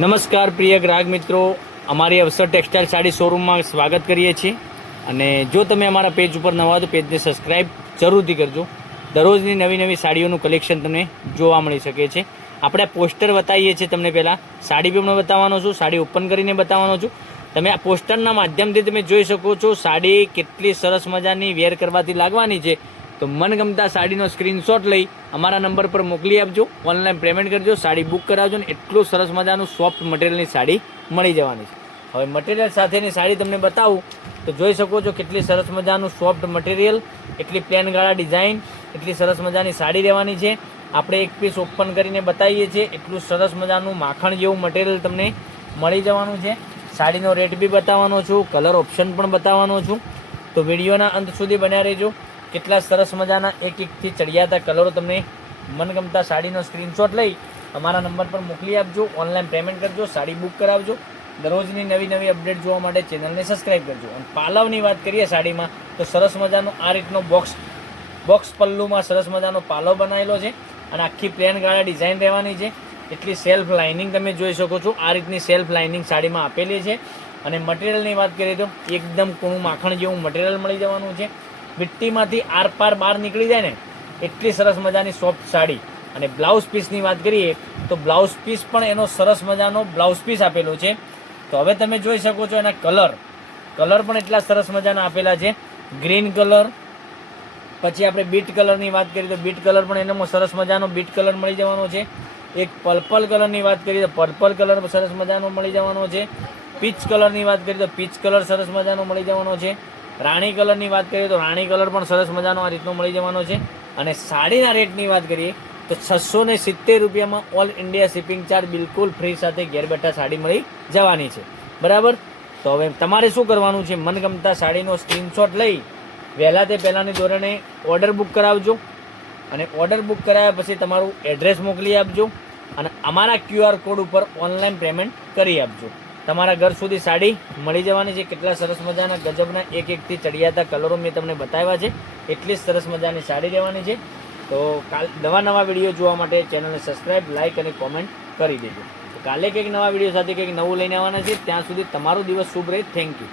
નમસ્કાર પ્રિય ગ્રાહક મિત્રો, અમારી અવસર ટેક્સટાઇલ સાડી શોરૂમમાં સ્વાગત કરીએ છીએ. અને જો તમે અમારા પેજ ઉપર નવા તો પેજને સબસ્ક્રાઈબ જરૂરથી કરજો. દરરોજની નવી નવી સાડીઓનું કલેક્શન તમને જોવા મળી શકે છે. આપણે પોસ્ટર બતાવીએ છીએ તમને પહેલાં, સાડી પણ બતાવવાનો છું, સાડી ઓપન કરીને બતાવવાનો છું. તમે આ પોસ્ટરના માધ્યમથી તમે જોઈ શકો છો સાડી કેટલી સરસ મજાની વેર કરવાથી લાગવાની છે. તો મનગમતા સાડીનો સ્ક્રીનશોટ લઈ અમારા નંબર પર મોકલી આપજો, ઓનલાઈન પેમેન્ટ કરજો, સાડી બુક કરાવજો ને એટલું સરસ મજાનું સોફ્ટ મટીરિયલની સાડી મળી જવાની છે. હવે મટીરિયલ સાથેની સાડી તમને બતાવું તો જોઈ શકો છો કેટલી સરસ મજાનું સોફ્ટ મટીરિયલ, એટલી પ્લેન ગાળા ડિઝાઇન, એટલી સરસ મજાની સાડી રહેવાની છે. આપણે એક પીસ ઓપન કરીને બતાવીએ છીએ, એટલું સરસ મજાનું માખણ જેવું મટીરિયલ તમને મળી જવાનું છે. સાડીનો રેટ બી બતાવવાનો છું, કલર ઓપ્શન પણ બતાવવાનો છું. તો વિડીયોના અંત સુધી બન્યા રહેજો. કેટલા સરસ મજાના એક એકથી ચડિયાતા કલરો તમને મનગમતા સાડીનો સ્ક્રીનશોટ લઈ અમારા નંબર પર મોકલી આપજો, ઓનલાઈન પેમેન્ટ કરજો, સાડી બુક કરાવજો. દરરોજની નવી નવી અપડેટ જોવા માટે ચેનલને સબસ્ક્રાઈબ કરજો. અને પાલવની વાત કરીએ સાડીમાં તો સરસ મજાનો આ રીતનો બોક્સ પલ્લુમાં સરસ મજાનો પાલવ બનાવેલો છે અને આખી પ્લેન ગાળા ડિઝાઇન રહેવાની છે. એટલી સેલ્ફ લાઇનિંગ તમે જોઈ શકો છો, આ રીતની સેલ્ફ લાઇનિંગ સાડીમાં આપેલી છે. અને મટીરિયલની વાત કરીએ તો એકદમ કૂણું માખણ જેવું મટીરિયલ મળી જવાનું છે. વીંટીમાંથી આર પાર બહાર નીકળી જાય ને એટલી સરસ મજાની સોફ્ટ સાડી. અને બ્લાઉઝ પીસની વાત કરીએ તો બ્લાઉઝ પીસ પણ એનો સરસ મજાનો બ્લાઉઝ પીસ આપેલો છે. તો હવે તમે જોઈ શકો છો એના કલર પણ એટલા સરસ મજાના આપેલા છે. ગ્રીન કલર, પછી આપણે બીટ કલરની વાત કરીએ તો બીટ કલર પણ એનામાં સરસ મજાનો બીટ કલર મળી જવાનો છે. એક પર્પલ કલરની વાત કરીએ તો પર્પલ કલર સરસ મજાનો મળી જવાનો છે. પીચ કલરની વાત કરીએ તો પીચ કલર સરસ મજાનો મળી જવાનો છે. રાણી કલરની વાત કરીએ તો રાણી કલર પણ સરસ મજાનો આ રીતનો મળી જવાનો છે. અને સાડીના રેટની વાત કરીએ તો 670 રૂપિયામાં ઓલ ઇન્ડિયા શિપિંગ ચાર્જ બિલકુલ ફ્રી સાથે ઘેર બેઠા સાડી મળી જવાની છે. બરાબર. તો હવે તમારે શું કરવાનું છે, મનગમતા સાડીનો સ્ક્રીનશોટ લઈ વહેલા તે પહેલાંની ધોરણે ઓર્ડર બુક કરાવજો. અને ઓર્ડર બુક કરાવ્યા પછી તમારું એડ્રેસ મોકલી આપજો અને અમારા QR કોડ ઉપર ઓનલાઈન પેમેન્ટ કરી આપજો. તમારા ઘર સુધી સાડી મળી જવાની છે. કેટલા સરસ મજાના ગજબના એક એકથી ચડિયાતા કલરો મેં તમને બતાવ્યા છે. એટલી સરસ મજાની સાડી રહેવાની છે. તો નવા વિડીયો જોવા માટે ચેનલને સબસ્ક્રાઈબ, લાઇક અને કોમેન્ટ કરી દેજો. તો કાલે કંઈક નવા વિડીયો સાથે કંઈક નવું લઈને આવવાના છે. ત્યાં સુધી તમારો દિવસ શુભ રહે. Thank you.